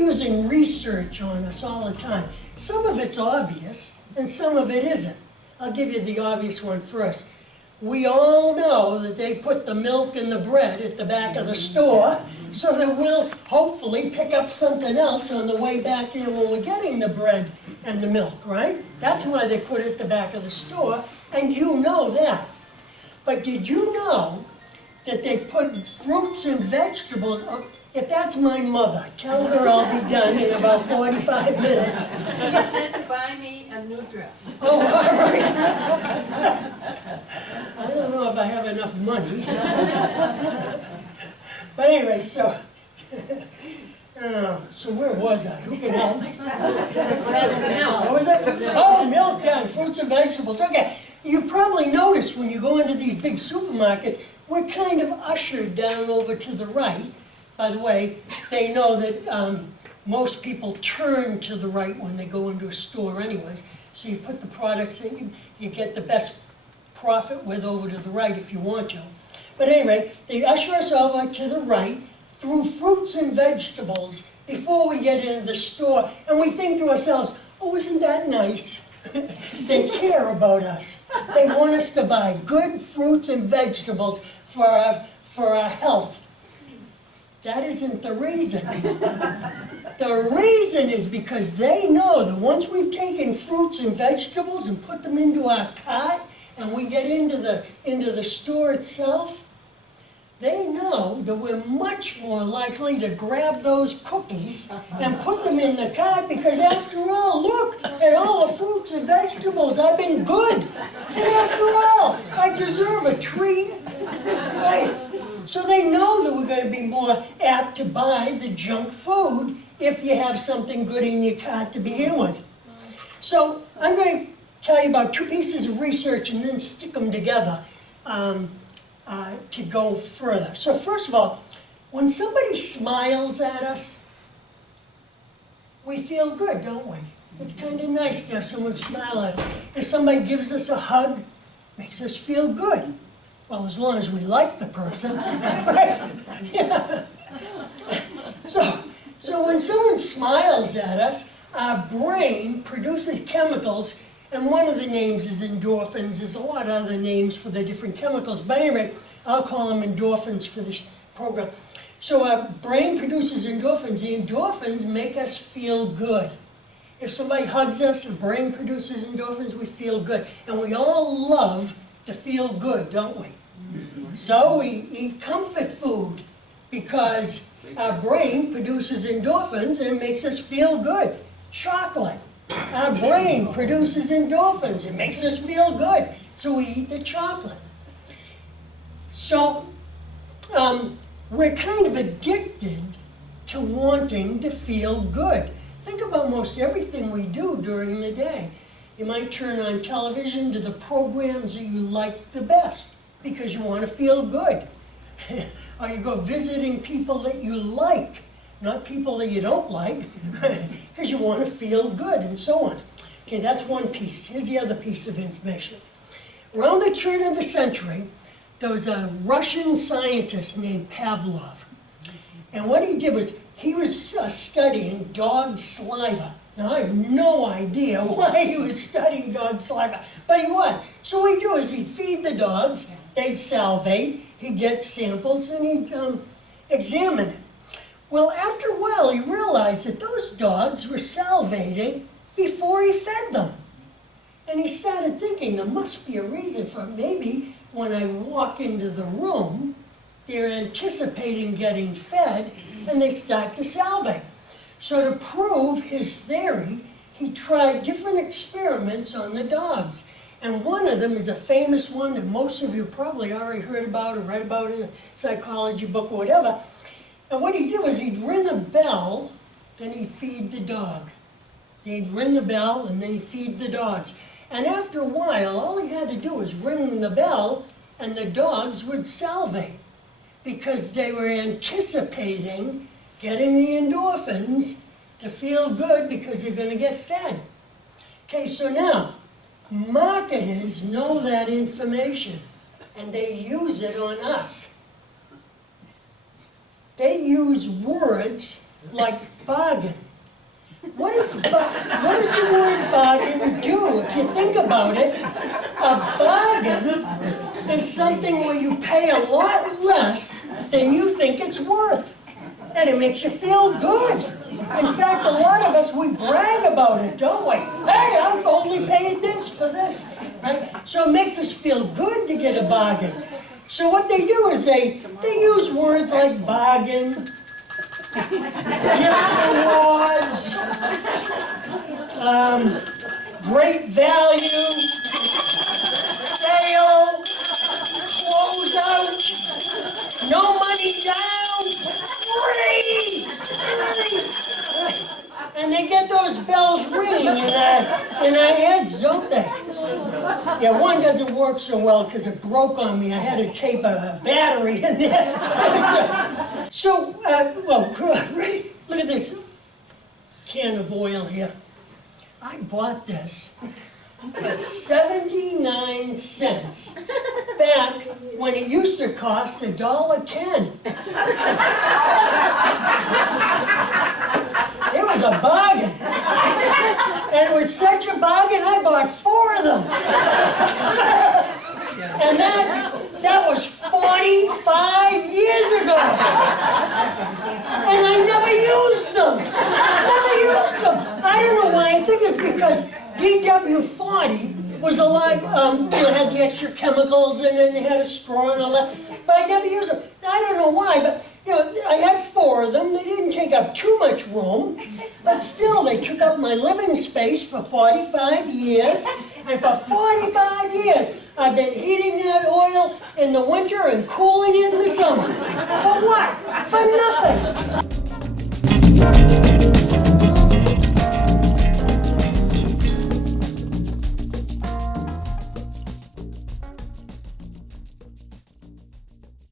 using research on us all the time. Some of it's obvious, and some of it isn't. I'll give you the obvious one first. We all know that they put the milk and the bread at the back of the store, so that we'll hopefully pick up something else on the way back there when we're getting the bread and the milk, right? That's why they put it at the back of the store, and you know that. But did you know that they put fruits and vegetables? If that's my mother, tell her I'll be done in about 45 minutes. You said to buy me a new dress. Oh, all right. I don't know if I have enough money. But anyway, so where was I? Who can help me? What was that? Oh, milk and fruits and vegetables. Okay, you've probably noticed when you go into these big supermarkets, we're kind of ushered down over to the right. By the way, they know that most people turn to the right when they go into a store anyways. So you put the products that you get the best profit with over to the right if you want to. But anyway, they usher us over to the right through fruits and vegetables before we get into the store. And we think to ourselves, oh, isn't that nice? They care about us. They want us to buy good fruits and vegetables for our health. That isn't the reason. The reason is because they know that once we've taken fruits and vegetables and put them into our cart and we get into the store itself, they know that we're much more likely to grab those cookies and put them in the cart because after all, look at all the fruits and vegetables. I've been good. And after all, I deserve a treat. Right? So they know that we're going to be more apt to buy the junk food if you have something good in your cart to begin with. So I'm going to tell you about two pieces of research and then stick them together to go further. So first of all, when somebody smiles at us, we feel good, don't we? It's kind of nice to have someone smile at us. If somebody gives us a hug, makes us feel good. Well, as long as we like the person. Yeah. So when someone smiles at us, our brain produces chemicals, and one of the names is endorphins. There's a lot of other names for the different chemicals, but anyway, I'll call them endorphins for this program. So our brain produces endorphins. The endorphins make us feel good. If somebody hugs us, the brain produces endorphins, we feel good. And we all love to feel good, don't we? So we eat comfort food because our brain produces endorphins and it makes us feel good. Chocolate. Our brain produces endorphins. It makes us feel good. So we eat the chocolate. So we're kind of addicted to wanting to feel good. Think about most everything we do during the day. You might turn on television to the programs that you like the best because you want to feel good. Or you go visiting people that you like, not people that you don't like, because you want to feel good and so on. Okay, that's one piece. Here's the other piece of information. Around the turn of the century, there was a Russian scientist named Pavlov. And what he did was, he was studying dog saliva. Now, I have no idea why he was studying dog saliva, but he was. So what he'd do is he'd feed the dogs, they'd salivate, he'd get samples, and he'd examine it. Well, after a while, he realized that those dogs were salivating before he fed them. And he started thinking, there must be a reason for it. Maybe when I walk into the room, they're anticipating getting fed, and they start to salivate. So to prove his theory, he tried different experiments on the dogs. And one of them is a famous one that most of you probably already heard about or read about in a psychology book or whatever. And what he did was he'd ring a bell, then he'd feed the dog. He'd ring the bell, and then he'd feed the dogs. And after a while, all he had to do was ring the bell, and the dogs would salivate because they were anticipating getting the endorphins to feel good because they're going to get fed. Okay, so now, marketers know that information, and they use it on us. They use words like bargain. What does the word bargain do? If you think about it, a bargain is something where you pay a lot less than you think it's worth. And it makes you feel good. In fact, a lot of us, we brag about it, don't we? Hey, I've only paid this for this. Right? So it makes us feel good to get a bargain. So what they do is they use words like bargain, gift rewards, great value, sale, close out, no money down, free. And they get those bells ringing in our heads, don't they? Yeah, one doesn't work so well because it broke on me. I had to tape a battery in there. Look at this can of oil here. I bought this for 79 cents back when it used to cost $1.10. It was a bargain. And it was such a bargain, I bought 4 of them. And that was 45 years ago. And I never used them. Never used them. I don't know why. I think it's because DW-40 was a lot, had the extra chemicals in it and it had a straw and all that. But I never used them. I don't know why, but I had 4 of them. They didn't take up too much room, but still they took up my living space for 45 years. And for 45 years, I've been heating that oil in the winter and cooling it in the summer. For what? For nothing.